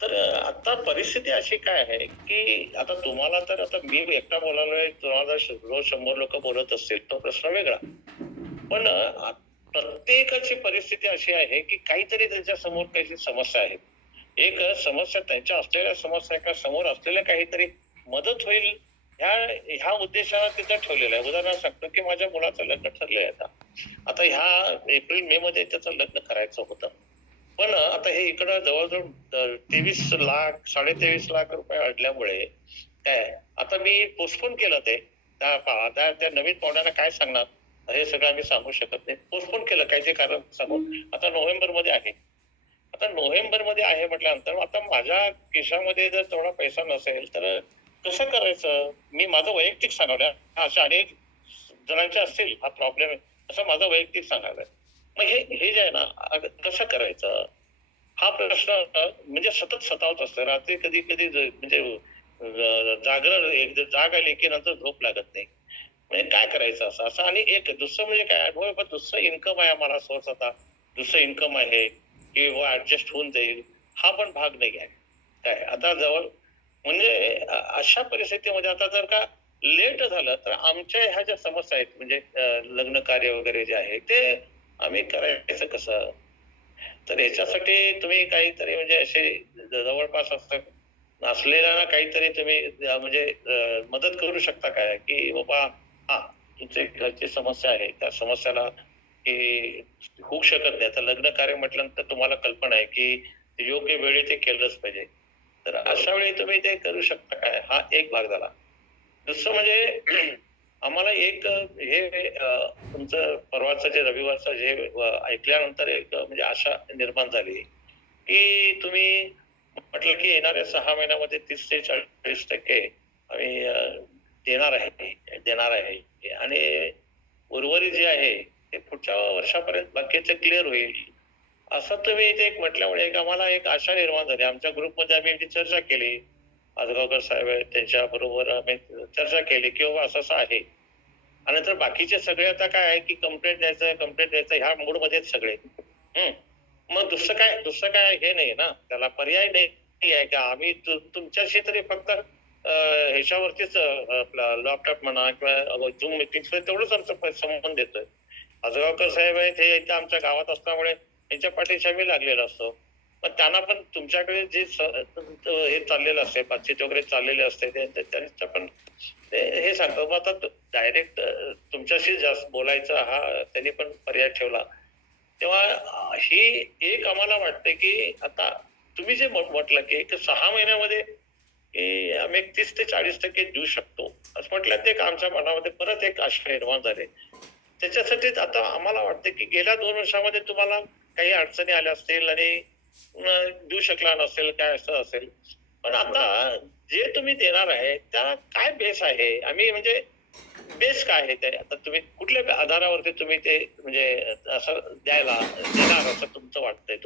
तर आता परिस्थिती अशी काय आहे, की आता तुम्हाला तर आता मी एकटा बोलालोय, तुम्हाला रोज 100 लोकं बोलत असतील, तो प्रश्न वेगळा. पण प्रत्येकाची परिस्थिती अशी आहे, की काहीतरी त्यांच्या समोर काही समस्या आहेत. एक समस्या त्यांच्या असलेल्या समस्या एका समोर असलेल्या काहीतरी मदत होईल ह्या ह्या उद्देशाने तिथं ठेवलेलं आहे. उदाहरणार्थ सांगतो, की माझ्या मुलाचं लग्न ठरलंय आता. आता ह्या एप्रिल-मे मध्ये त्याचं लग्न करायचं होतं. पण आता हे इकडं जवळ-जवळ 23 लाख, 23.5 लाख रुपये अडल्यामुळे काय आता मी पोस्टपोन केलं ते. आता त्या नवीन पाहुण्यांना काय सांगणार? हे सगळं आम्ही सांगू शकत नाही. पोस्टपोन केलं काही कारण सांगून. आता नोव्हेंबरमध्ये आहे. आता नोव्हेंबरमध्ये आहे म्हटल्यानंतर आता माझ्या खिशामध्ये जर तेवढा पैसा नसेल, तर कसं करायचं? मी माझं वैयक्तिक सांगावं अशा अनेक जणांचे असतील हा प्रॉब्लेम आहे, असं माझं वैयक्तिक सांगायला आहे. मग हे हे जे आहे ना, कसं करायचं? हा प्रश्न म्हणजे सतत सतावत असतो. रात्री कधी-कधी म्हणजे जागरण एक जाग आली की नंतर झोप लागत नाही. म्हणजे काय करायचं असं? असं आणि एक दुसरं म्हणजे काय होय, पण दुसरं इन्कम आहे आम्हाला सोर्स आता. दुसरं इन्कम आहे, की बुवा ॲडजस्ट होऊन जाईल. हा पण भाग नाही आहे. काय आता जवळ म्हणजे अशा परिस्थितीमध्ये आता जर का लेट झालं, तर आमच्या ह्या ज्या समस्या आहेत म्हणजे लग्न कार्य वगैरे जे आहे, ते आम्ही करायचं कसं? तर याच्यासाठी तुम्ही काहीतरी म्हणजे असे जवळपास असं असलेल्यांना काहीतरी तुम्ही म्हणजे मदत करू शकता काय? की बाबा हां, तुमची घरची समस्या आहे. त्या समस्याला की होऊ शकत नाही. आता लग्न कार्य म्हटल्यानंतर तुम्हाला कल्पना आहे, की योग्य वेळी ते केलंच पाहिजे. तर अशा वेळी तुम्ही ते करू शकता काय? हा एक भाग झाला. दुसरं म्हणजे आम्हाला एक हे तुमचं परवाचं जे रविवारचं जे ऐकल्यानंतर एक म्हणजे आशा निर्माण झाली, की तुम्ही म्हटलं की येणाऱ्या 6 महिन्यामध्ये 30% ते 40% आम्ही देणार आहे आणि उर्वरित जे आहे ते पुढच्या वर्षापर्यंत बाकीचं क्लिअर होईल. असं तुम्ही ते एक म्हटल्यामुळे एक आम्हाला एक आशा निर्माण झाली. आमच्या ग्रुपमध्ये आम्ही एकदा चर्चा केली. आजगावकर साहेब आहेत त्यांच्याबरोबर आम्ही चर्चा केली, की बाबा असं-असं आहे. आणि नंतर बाकीचे सगळे आता काय आहे, की कंप्लेंट द्यायचं ह्या मूडमध्येच सगळे. हं. मग दुसरं काय हे नाही ना, त्याला पर्याय नाही आहे का आम्ही तुमच्याशी तरी फक्त ह्याच्यावरतीच आपला लॅपटॉप म्हणा किंवा Zoom मीटिंग्सवर तेवढंच आमचा संबंध येतोय. आजगावकर साहेब आहेत हे इथे आमच्या गावात असल्यामुळे त्यांच्या पाठीशी आम्ही लागलेलो असतो. पण त्यांना पण तुमच्याकडे जे तुमचं हे चाललेलं असते, बातचीत वगैरे चाललेली असते ते त्यांचं पण ते हे सांगतो. मग आता डायरेक्ट तुमच्याशी जास्त बोलायचा हा त्यांनी पण पर्याय ठेवला. तेव्हा ही एक आम्हाला वाटते, की आता तुम्ही जे म्हटलं, की एक 6 महिन्यामध्ये की आम्ही 30% ते 40% देऊ शकतो. असं म्हटलं ते एक आमच्या मनामध्ये परत एक आशा निर्माण झाली. त्याच्यासाठीच आता आम्हाला वाटतं, की गेल्या 2 वर्षामध्ये तुम्हाला काही अडचणी आल्या असतील आणि देऊ शकला नसेल, काय असं असेल. पण आता जे तुम्ही देणार आहे, त्याला काय बेस आहे? आम्ही म्हणजे बेस काय आहे ते? आता तुम्ही कुठल्या आधारावरती तुम्ही ते म्हणजे असं देणार असं तुमचं वाटतंय?